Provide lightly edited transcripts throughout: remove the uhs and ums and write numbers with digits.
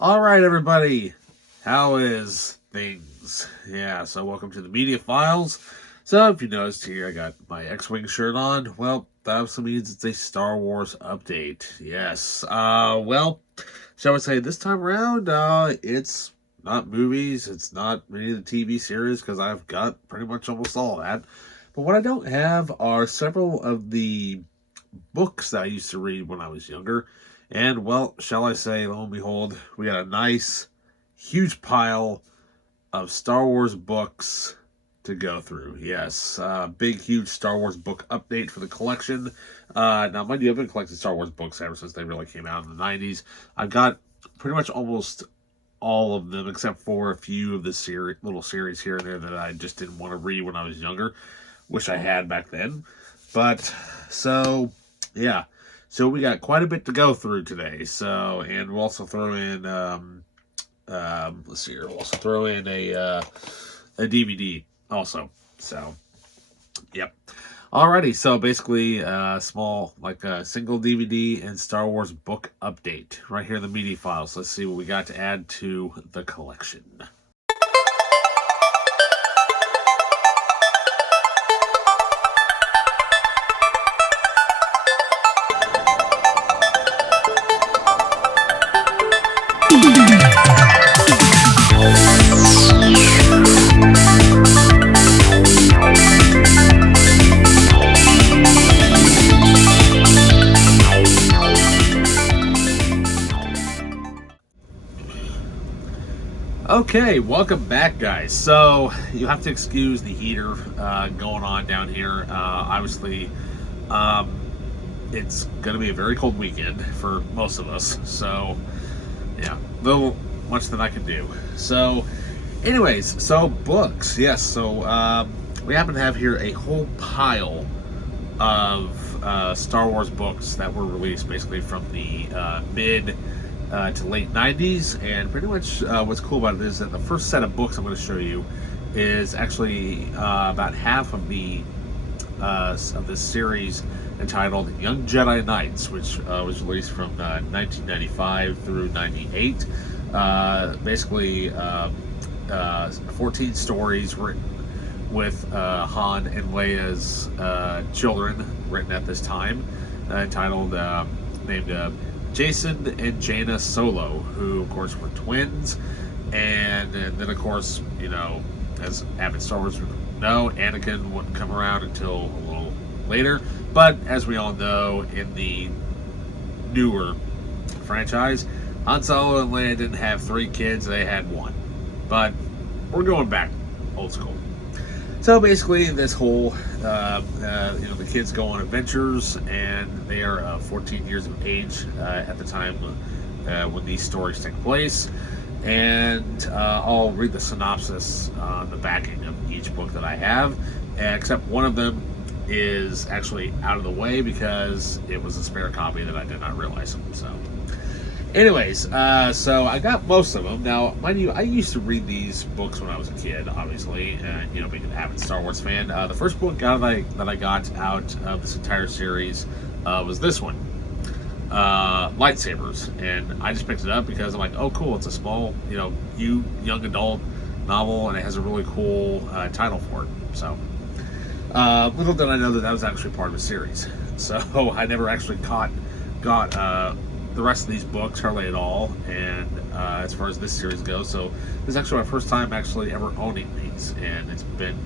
All right, everybody. How is things? Yeah, so welcome to the Media Files. So, if you noticed here, I got my X-Wing shirt on. Well, that also means it's a Star Wars update. Yes. Shall we say this time around, it's not movies, it's not any of the TV series, because I've got pretty much almost all of that. But what I don't have are several of the books that I used to read when I was younger. And, well, shall I say, lo and behold, we got a nice, huge pile of Star Wars books to go through. Yes, big, huge Star Wars book update for the collection. Now, mind you, I've been collecting Star Wars books ever since they really came out in the 90s. I've got pretty much almost all of them, except for a few of the little series here and there that I just didn't want to read when I was younger. Wish I had back then. But, so, yeah. So we got quite a bit to go through today. So, and we'll also throw in, let's see here, we'll also throw in a DVD also. So, yep. Alrighty, so basically, small, like a single DVD and Star Wars book update right here in the Media Files. Let's see what we got to add to the collection. Okay, welcome back, guys. So you have to excuse the heater going on down here. Obviously, it's going to be a very cold weekend for most of us. So, yeah, little much that I can do. So, anyways, so books. Yes, so we happen to have here a whole pile of Star Wars books that were released basically from the mid to late 90s, and pretty much what's cool about it is that the first set of books I'm going to show you is actually about half of this series entitled Young Jedi Knights, which was released from 1995 through 98. Basically 14 stories written with Han and Leia's children written at this time, entitled named Jason and Jaina Solo, who of course were twins, and then of course, you know, as avid Star Wars know, Anakin wouldn't come around until a little later. But as we all know, in the newer franchise, Han Solo and Leia didn't have 3 kids; they had 1. But we're going back old school. So basically, this whole, the kids go on adventures, and they are 14 years of age at the time when these stories take place. And I'll read the synopsis on the backing of each book that I have, except one of them is actually out of the way because it was a spare copy that I did not realize. So, anyways, so I got most of them. Now, mind you, I used to read these books when I was a kid, obviously, and, being an avid Star Wars fan. The first book that I got out of this entire series was this one, Lightsabers. And I just picked it up because I'm like, oh, cool, it's a small, young adult novel, and it has a really cool title for it. So, little did I know that was actually part of a series. So, I never actually got the rest of these books hardly at all, and as far as this series goes, so this is actually my first time actually ever owning these, and it's been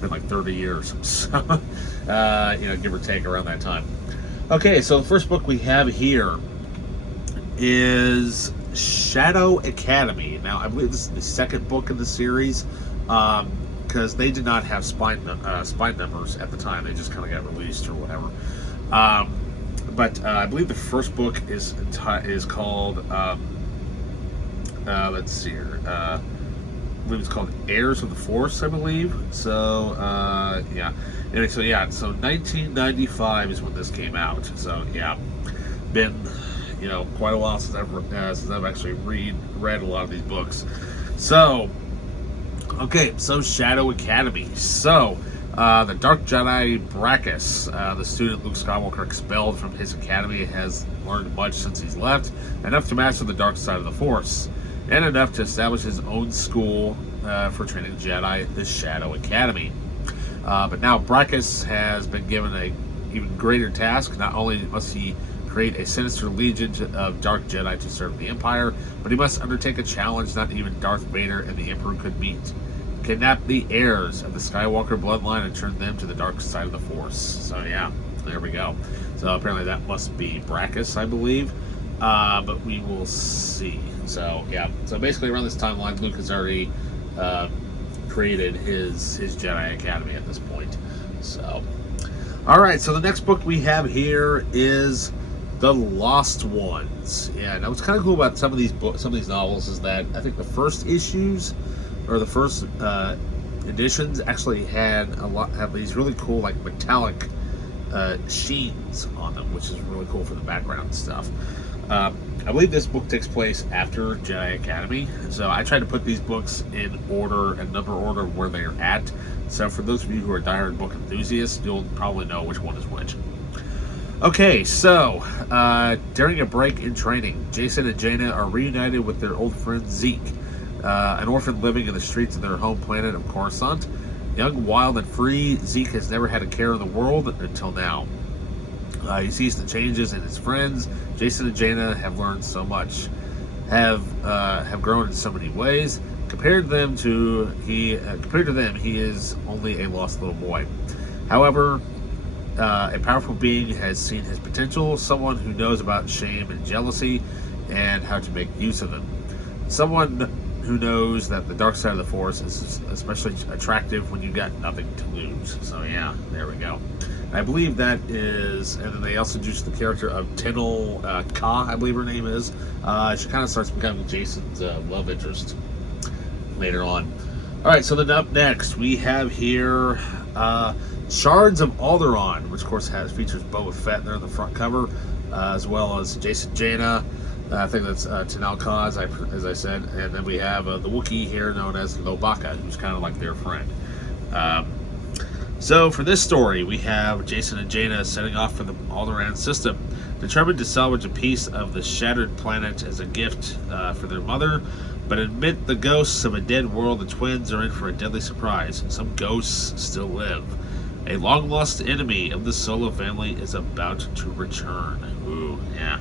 been like 30 years, so give or take around that time. Okay, so the first book we have here is Shadow Academy. Now, I believe this is the second book in the series, because they did not have spine numbers at the time. They just kind of got released or whatever. But I believe the first book is called, let's see here, I believe it's called Heirs of the Force, I believe. So, yeah. Anyway, so 1995 is when this came out. So, yeah, been, quite a while since I've actually read a lot of these books. So, okay, so Shadow Academy. So, The Dark Jedi Brachus, the student Luke Skywalker expelled from his academy, has learned much since he's left, enough to master the dark side of the Force, and enough to establish his own school for training Jedi, the Shadow Academy. But now Brachus has been given an even greater task. Not only must he create a sinister legion of Dark Jedi to serve the Empire, but he must undertake a challenge not even Darth Vader and the Emperor could meet. Kidnap the heirs of the Skywalker bloodline and turn them to the dark side of the Force. So yeah, there we go. So apparently that must be Brachus, I believe. But we will see. So yeah, so basically around this timeline, Luke has already created his Jedi Academy at this point. So, all right. So the next book we have here is The Lost Ones. Yeah, now what's kind of cool about some of these books, some of these novels, is that I think the first issues or the first editions actually have these really cool like metallic sheens on them, which is really cool for the background stuff. I believe this book takes place after Jedi Academy, so I tried to put these books in order and number order where they're at. So for those of you who are diehard book enthusiasts, you'll probably know which one is which. Okay, so during a break in training, Jacen and Jaina are reunited with their old friend Zeke, an orphan living in the streets of their home planet of Coruscant. Young, wild, and free, Zeke has never had a care in the world until now. He sees the changes in his friends. Jacen and Jaina have learned so much, have grown in so many ways. Compared to them, he is only a lost little boy. However, a powerful being has seen his potential. Someone who knows about shame and jealousy and how to make use of them. Someone who knows that the dark side of the Force is especially attractive when you got nothing to lose. So yeah, there we go. I believe that is, and then they also introduced the character of Tenel Ka, I believe her name is. She kind of starts becoming Jacen's love interest later on. All right, so then up next we have here Shards of Alderaan, which of course features Boba Fett there on the front cover, as well as Jacen Jaina. I think that's Tenel Ka, as I said, and then we have the Wookiee here known as Lobaka, who's kind of like their friend. So for this story, we have Jacen and Jaina setting off for the Alderaan system, determined to salvage a piece of the shattered planet as a gift for their mother. But amid the ghosts of a dead world, the twins are in for a deadly surprise. Some ghosts still live. A long-lost enemy of the Solo family is about to return. Ooh, yeah.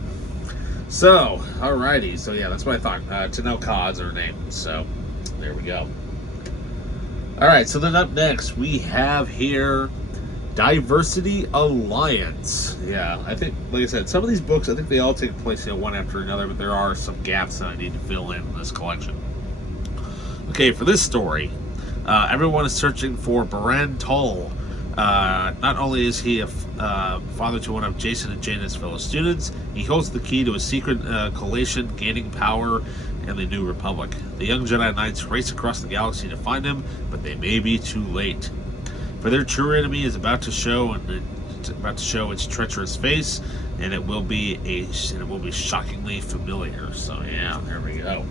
So, alrighty. So yeah, that's what I thought. Tenel Ka is her name. So, there we go. Alright, so then up next, we have here Diversity Alliance. Yeah, I think, like I said, some of these books, I think they all take place one after another, but there are some gaps that I need to fill in this collection. Okay, for this story, everyone is searching for Baran Tol. Not only is he a father to one of Jacen and Jaina's fellow students, he holds the key to a secret coalition gaining power in the New Republic. The young Jedi Knights race across the galaxy to find him, but they may be too late. For their true enemy is about to show its treacherous face, and it will be shockingly familiar. So yeah, there we go.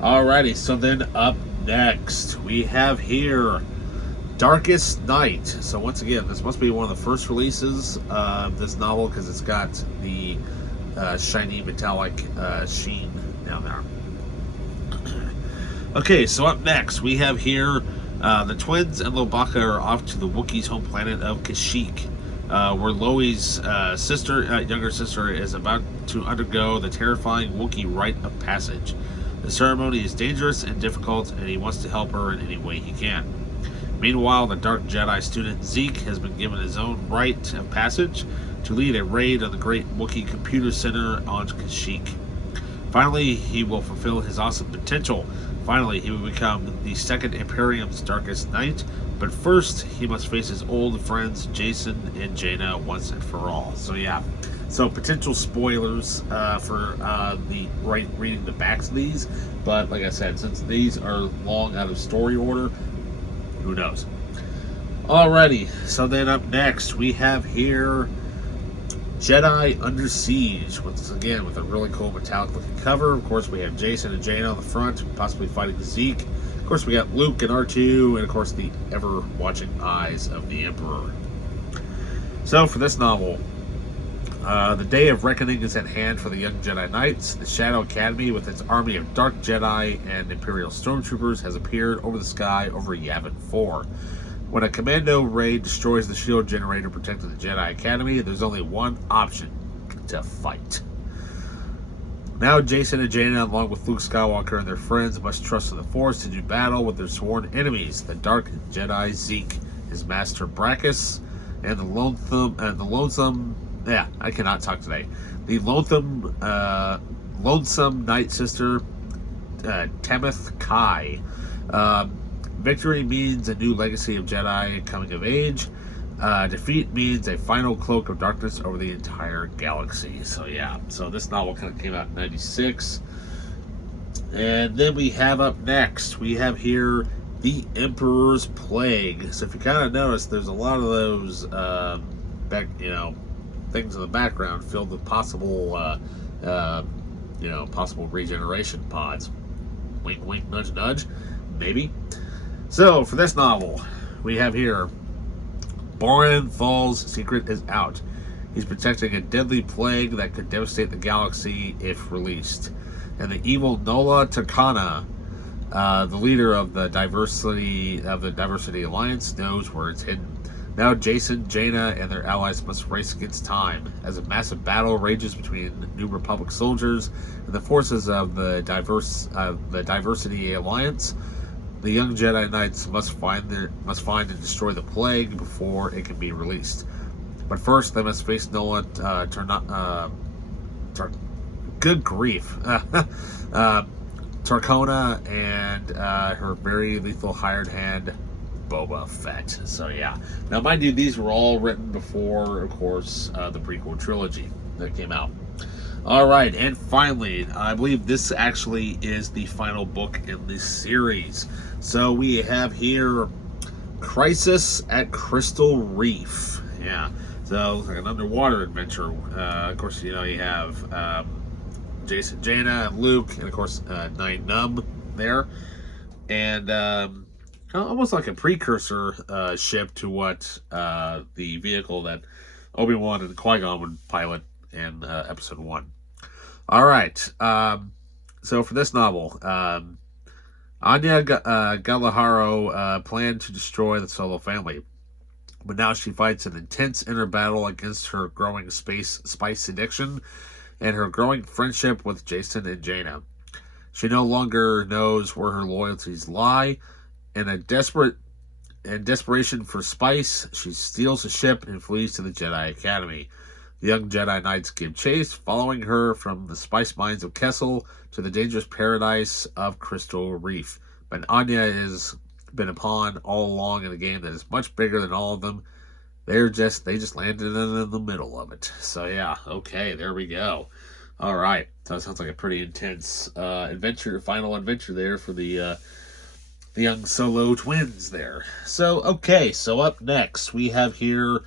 Alrighty, so then up next we have here Darkest Night. So once again, this must be one of the first releases of this novel because it's got the shiny metallic sheen down there. Okay, so up next we have here the twins and Lobaka are off to the Wookiees' home planet of Kashyyyk, where Loi's younger sister is about to undergo the terrifying Wookiee rite of passage. The ceremony is dangerous and difficult, and he wants to help her in any way he can. Meanwhile, the Dark Jedi student Zeke has been given his own rite of passage to lead a raid on the Great Wookiee Computer Center on Kashyyyk. Finally, he will fulfill his awesome potential. Finally, he will become the Second Imperium's Darkest Knight, but first, he must face his old friends Jacen and Jaina once and for all. So yeah, so potential spoilers for reading the backs of these, but like I said, since these are long out of story order, who knows? Alrighty, so then up next we have here Jedi Under Siege, once again with a really cool metallic looking cover. Of course, we have Jacen and Jaina on the front, possibly fighting Zeke. Of course, we got Luke and R2, and of course, the ever-watching eyes of the Emperor. So, for this novel, the day of reckoning is at hand for the young Jedi Knights. The Shadow Academy, with its army of dark Jedi and Imperial stormtroopers, has appeared over the sky over Yavin 4. When a commando raid destroys the shield generator protecting the Jedi Academy, there's only one option: to fight. Now Jacen and Jaina, along with Luke Skywalker and their friends, must trust in the Force to do battle with their sworn enemies, the Dark Jedi Zeke, his master Brachus, and the lonesome. Yeah, I cannot talk today. The lonesome Night Sister, Temeth Kai. Victory means a new legacy of Jedi coming of age. Defeat means a final cloak of darkness over the entire galaxy. So yeah, so this novel kind of came out in 96. And then we have up next, we have here The Emperor's Plague. So if you kind of notice, there's a lot of those things in the background filled with possible possible regeneration pods. Wink wink nudge nudge, maybe. So for this novel, we have here Boran Thal's secret is out. He's protecting a deadly plague that could devastate the galaxy if released. And the evil Nola Turkana, the leader of the Diversity Alliance, knows where it's hidden. Now Jacen, Jaina, and their allies must race against time as a massive battle rages between New Republic soldiers and the forces of the Diversity Alliance. The young Jedi Knights must find and destroy the plague before it can be released. But first, they must face Nola good grief. Tarkona and her very lethal hired hand, Boba Fett. So yeah. Now, mind you, these were all written before, of course, the prequel trilogy that came out. All right, and finally, I believe this actually is the final book in this series. So we have here Crisis at Crystal Reef. Yeah, so like an underwater adventure. Of course, you have Jacen, Jaina, and Luke, and of course Nien Nunb there, and almost like a precursor ship to what the vehicle that Obi-Wan and Qui-Gon would pilot in episode 1. All right, so for this novel, Anya Galaharo planned to destroy the Solo family, but now she fights an intense inner battle against her growing spice addiction and her growing friendship with Jacen and Jaina. She no longer knows where her loyalties lie. In desperation for spice, she steals a ship and flees to the Jedi Academy. The young Jedi Knights give chase, following her from the spice mines of Kessel to the dangerous paradise of Crystal Reef. But Anya has been a pawn all along in a game that is much bigger than all of them. They just landed in the middle of it. So yeah, okay, there we go. All right, so it sounds like a pretty intense final adventure there for the young Solo twins there. So okay, so up next we have here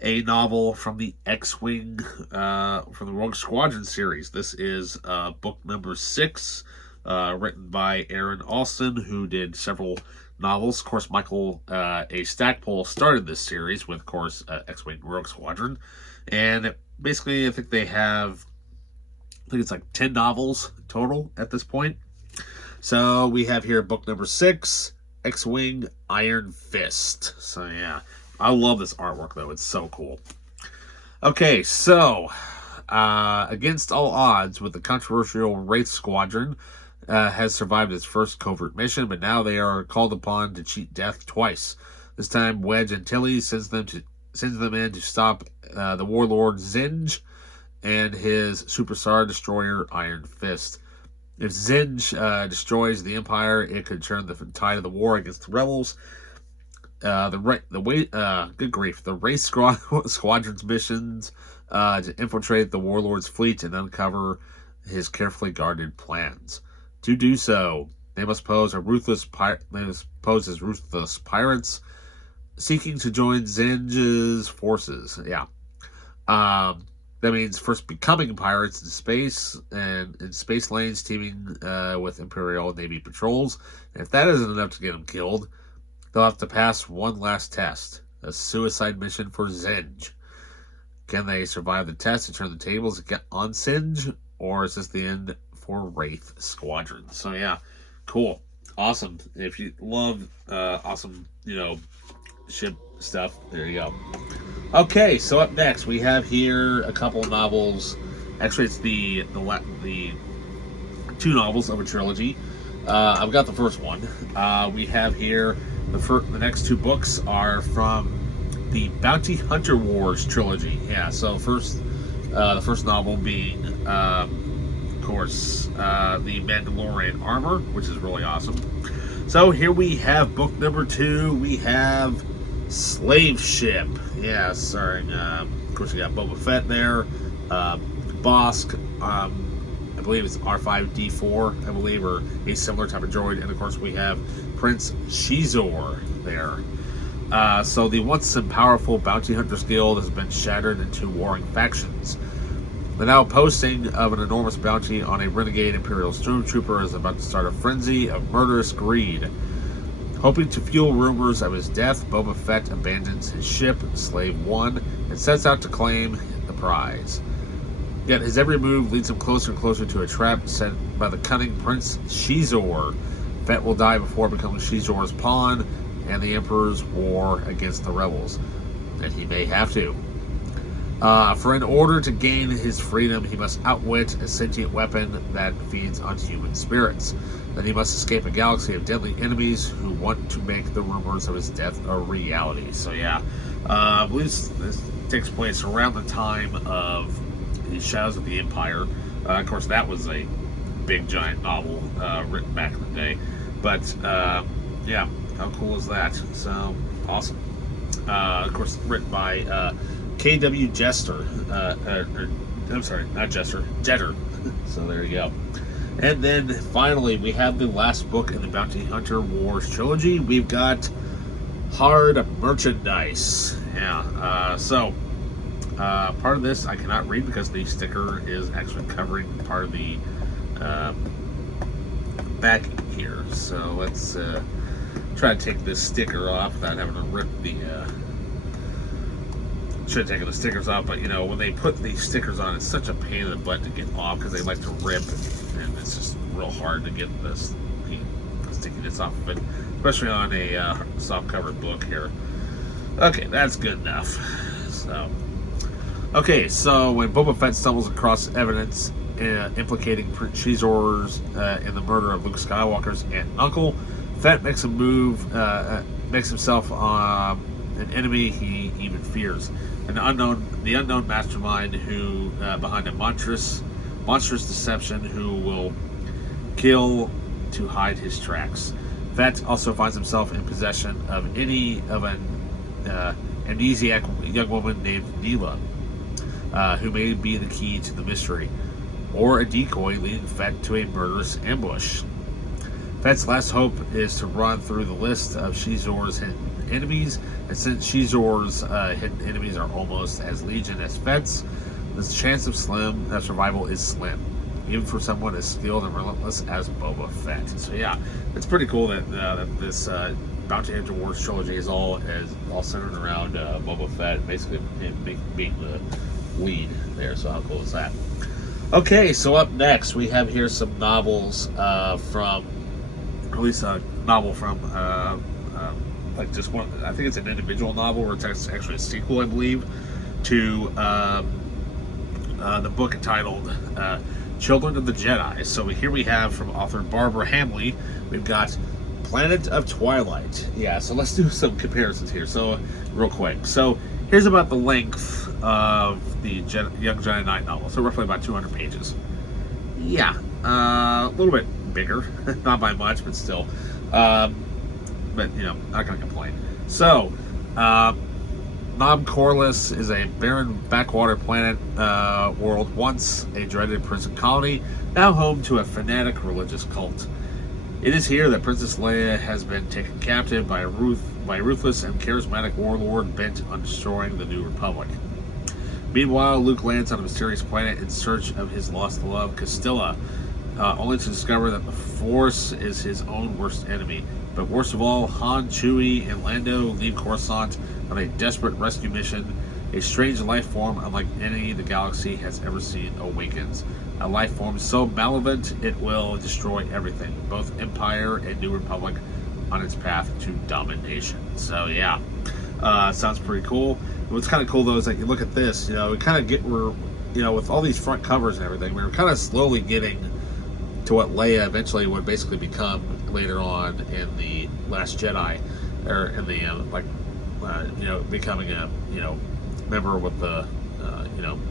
a novel from the X-Wing, from the Rogue Squadron series. This is book number 6, written by Aaron Alston, who did several novels. Of course, Michael A. Stackpole started this series with, of course, X-Wing Rogue Squadron. And basically, I think it's like 10 novels total at this point. So we have here book number 6, X-Wing Iron Fist. So yeah, I love this artwork though. It's so cool. Okay, so against all odds, with the controversial Wraith Squadron has survived its first covert mission, but now they are called upon to cheat death twice. This time, Wedge Antilles sends them in to stop the warlord Zinj and his superstar destroyer Iron Fist. If Zinj destroys the Empire, it could turn the tide of the war against the rebels. Good grief, the Wraith Squadron's missions to infiltrate the warlord's fleet and uncover his carefully guarded plans. To do so, they must pose as ruthless pirates seeking to join Zinj's forces. Yeah. That means first becoming pirates in space and in space lanes, teaming with Imperial Navy patrols. And if that isn't enough to get them killed, they'll have to pass one last test, a suicide mission for Zinj. Can they survive the test and turn the tables and get on Zinj, or is this the end for Wraith Squadron? So yeah, cool, awesome. If you love awesome, ship stuff, there you go. Okay, so up next we have here a couple novels. Actually, it's the two novels of a trilogy. I've got the first one. We have here the next two books are from the Bounty Hunter Wars trilogy. Yeah, so the first novel being, of course, the Mandalorian Armor, which is really awesome. So here we have book number 2. We have Slave Ship. Yeah, starring, of course, we got Boba Fett there, Bosk, I believe it's R5D4, I believe, or a similar type of droid, and of course we have Prince Xizor there. So the once and powerful Bounty Hunters Guild has been shattered into warring factions. The now posting of an enormous bounty on a renegade Imperial Stormtrooper is about to start a frenzy of murderous greed. Hoping to fuel rumors of his death, Boba Fett abandons his ship, Slave One, and sets out to claim the prize. Yet his every move leads him closer and closer to a trap set by the cunning Prince Xizor. Fett will die before becoming Xizor's pawn and the Emperor's war against the rebels. And he may have to. For in order to gain his freedom, he must outwit a sentient weapon that feeds on human spirits. Then he must escape a galaxy of deadly enemies who want to make the rumors of his death a reality. So yeah, I believe this takes place around the time of the Shadows of the Empire. Of course, that was a big, giant novel written back in the day. But yeah, how cool is that? So awesome. Of course, written by K.W. Jester. I'm sorry, not Jester, Jetter. So there you go. And then finally, we have the last book in the Bounty Hunter Wars trilogy. We've got Hard Merchandise. Yeah. So part of this I cannot read because the sticker is actually covering part of the back here. So let's try to take this sticker off without having to rip the. Should have taken the stickers off, but when they put these stickers on, it's such a pain in the butt to get off because they like to rip, and it's just real hard to get the stickiness off of it, especially on a soft covered book here. Okay, that's good enough. So when Boba Fett stumbles across evidence implicating Prince Xizor's in the murder of Luke Skywalker's aunt and uncle, Fett makes himself an enemy he even fears. The unknown mastermind who behind a monstrous deception who will kill to hide his tracks. Fett also finds himself in possession of an amnesiac young woman named Neela, who may be the key to the mystery, or a decoy leading Fett to a murderous ambush. Fett's last hope is to run through the list of Xizor's hidden enemies, and since Xizor's hidden enemies are almost as legion as Fett's, the chance of survival is slim, even for someone as skilled and relentless as Boba Fett. So yeah, it's pretty cool that this Bounty Hunter Wars trilogy is all centered around Boba Fett, basically being the lead there. So how cool is that? Okay, so up next we have here some novels from, or at least a novel from like just one. I think it's an individual novel, or it's actually a sequel, I believe, to the book entitled Children of the Jedi. So here we have from author Barbara Hamley, we've got Planet of Twilight. Yeah, so let's do some comparisons here. So real quick. So here's about the length of the Young Jedi Knight novel. So roughly about 200 pages. Yeah, a little bit bigger, not by much, but still. But not gonna complain. So, Nob Corliss is a barren backwater planet world, once a dreaded prison colony, now home to a fanatic religious cult. It is here that Princess Leia has been taken captive by a ruthless and charismatic warlord bent on destroying the New Republic. Meanwhile, Luke lands on a mysterious planet in search of his lost love, Castilla, only to discover that the Force is his own worst enemy. But worst of all, Han, Chewie, and Lando leave Coruscant on a desperate rescue mission. A strange life form unlike any the galaxy has ever seen awakens. A life form so malevolent it will destroy everything, both Empire and New Republic, on its path to domination. So yeah, sounds pretty cool. What's kind of cool though is that you look at this, we kind of we're with all these front covers and everything, we're kind of slowly getting to what Leia eventually would basically become later on in the Last Jedi, or in the becoming a member with the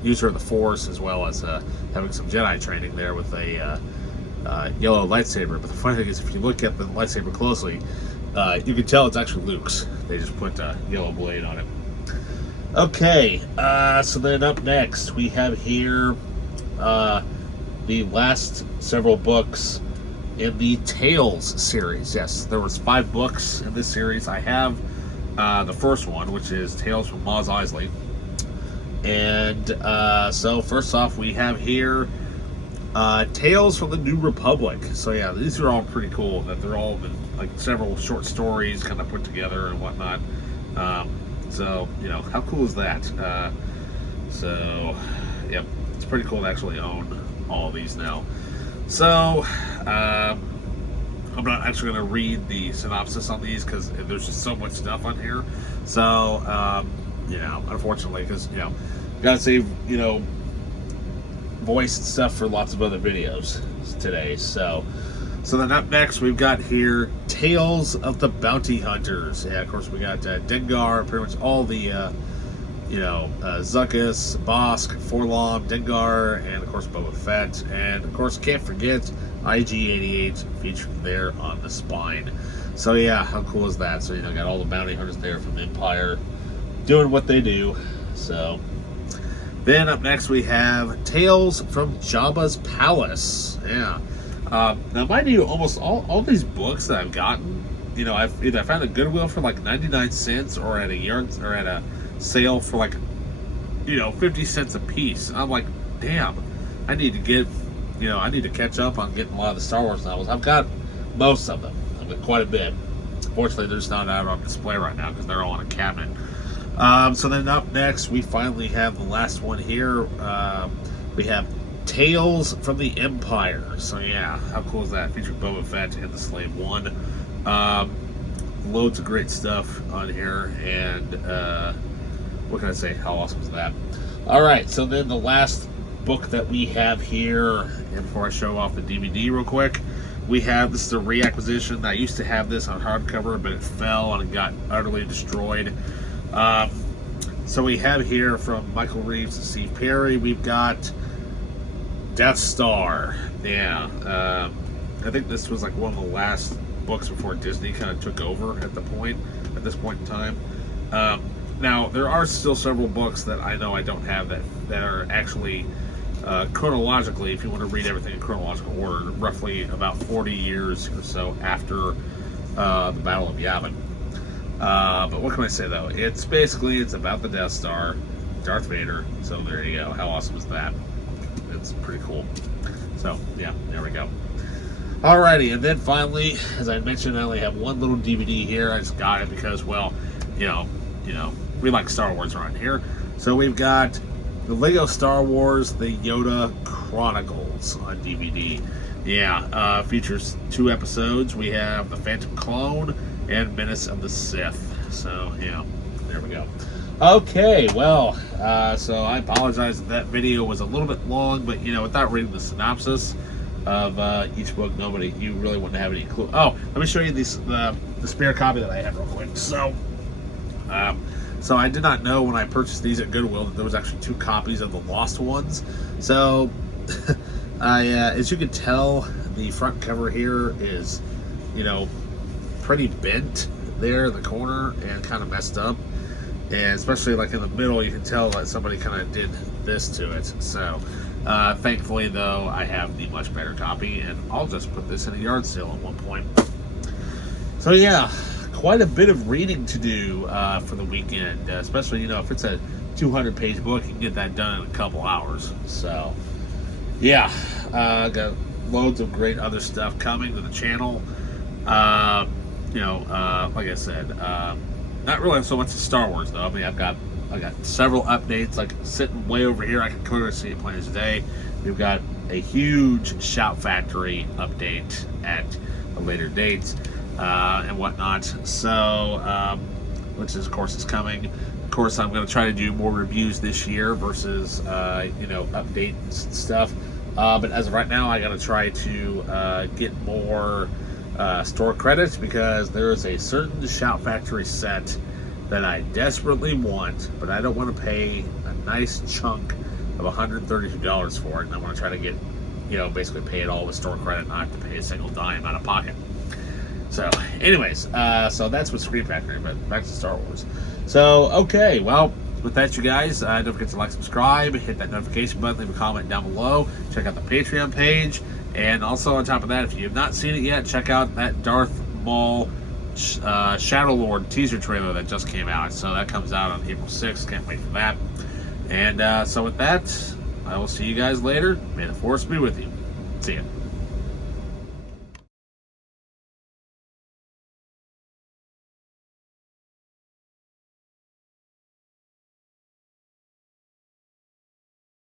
user of the Force, as well as having some Jedi training there with a yellow lightsaber. But the funny thing is, if you look at the lightsaber closely, you can tell it's actually Luke's. They just put a yellow blade on it. Okay, so then up next we have here the last several books in the Tales series. Yes, there was 5 books in this series. I have the first one, which is Tales from Mos Eisley. And so first off, we have here Tales from the New Republic. So yeah, these are all pretty cool. That they're all been like several short stories kind of put together and whatnot. So how cool is that? So yep, it's pretty cool to actually own all of these now. So I'm not actually going to read the synopsis on these because there's just so much stuff on here. So unfortunately, because gotta save voice and stuff for lots of other videos today. So then up next we've got here Tales of the Bounty Hunters. Yeah, of course we got Dengar, pretty much all the Zuckuss, Bosk, Forlom, Dengar, and of course Boba Fett, and of course can't forget IG-88 featured there on the spine. So yeah, how cool is that? So got all the bounty hunters there from Empire doing what they do. So then up next we have Tales from Jabba's Palace. Yeah. Now mind you, almost all these books that I've gotten, I've either found at Goodwill for like 99 cents or at a sale for like 50 cents a piece. I'm like, damn, I need to catch up on getting a lot of the Star Wars novels. I've got most of them. I've got quite a bit. Fortunately, they're just not out on display right now because they're all in a cabinet. So then up next, we finally have the last one here. We have Tales from the Empire. So yeah, how cool is that? Featuring Boba Fett and the Slave One. Loads of great stuff on here, and what can I say? How awesome is that? All right, so then the last book that we have here, and before I show off the DVD real quick, this is a reacquisition. I used to have this on hardcover, but it fell and it got utterly destroyed. So we have here from Michael Reeves and Steve Perry, we've got Death Star. Yeah, I think this was like one of the last books before Disney kind of took over at this point in time. Now there are still several books that I know I don't have that are actually chronologically, if you want to read everything in chronological order, roughly about 40 years or so after the Battle of Yavin. But what can I say though? It's about the Death Star, Darth Vader. So there you go. How awesome is that? It's pretty cool. So yeah, there we go. Alrighty, and then finally, as I mentioned, I only have one little DVD here. I just got it because, well, we like Star Wars around here. So we've got the Lego Star Wars, the Yoda Chronicles on DVD. Yeah, features 2 episodes. We have The Phantom Clone and Menace of the Sith. So, yeah, there we go. Okay, well, so I apologize if that video was a little bit long, but, without reading the synopsis of each book, you really wouldn't have any clue. Oh, let me show you the spare copy that I have real quick. So I did not know when I purchased these at Goodwill that there was actually 2 copies of the Lost ones. So as you can tell, the front cover here is, pretty bent there in the corner and kind of messed up. And especially like in the middle, you can tell that somebody kind of did this to it. So thankfully, though, I have the much better copy, and I'll just put this in a yard sale at one point. So yeah, quite a bit of reading to do for the weekend, especially if it's a 200-page book. You can get that done in a couple hours. So, yeah, got loads of great other stuff coming to the channel. Like I said, not really so much of Star Wars though. I mean, I got several updates, like sitting way over here. I can clearly see it plain as day. We've got a huge Shout Factory update at a later date and whatnot. So, which is, of course, is coming. Of course, I'm going to try to do more reviews this year versus, updates and stuff. But as of right now, I got to try to get more store credits, because there is a certain Shout Factory set that I desperately want, but I don't want to pay a nice chunk of $132 for it. And I want to try to get, basically pay it all with store credit, not have to pay a single dime out of pocket. So, anyways, so that's with Screen Factory, but back to Star Wars. So, okay, well, with that, you guys, don't forget to like, subscribe, hit that notification button, leave a comment down below, check out the Patreon page, and also on top of that, if you have not seen it yet, check out that Darth Maul Shadow Lord teaser trailer that just came out. So that comes out on April 6th. Can't wait for that. And so with that, I will see you guys later. May the Force be with you. See ya.